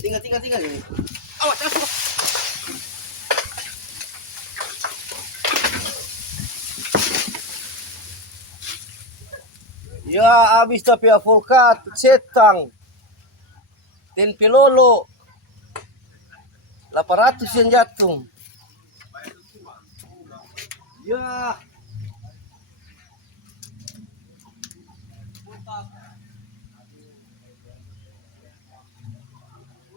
Tinggal ini. Awas, awas. Ya, habis tapi avokat, setang, ten pilolo, 800 yang jatuh. Ya.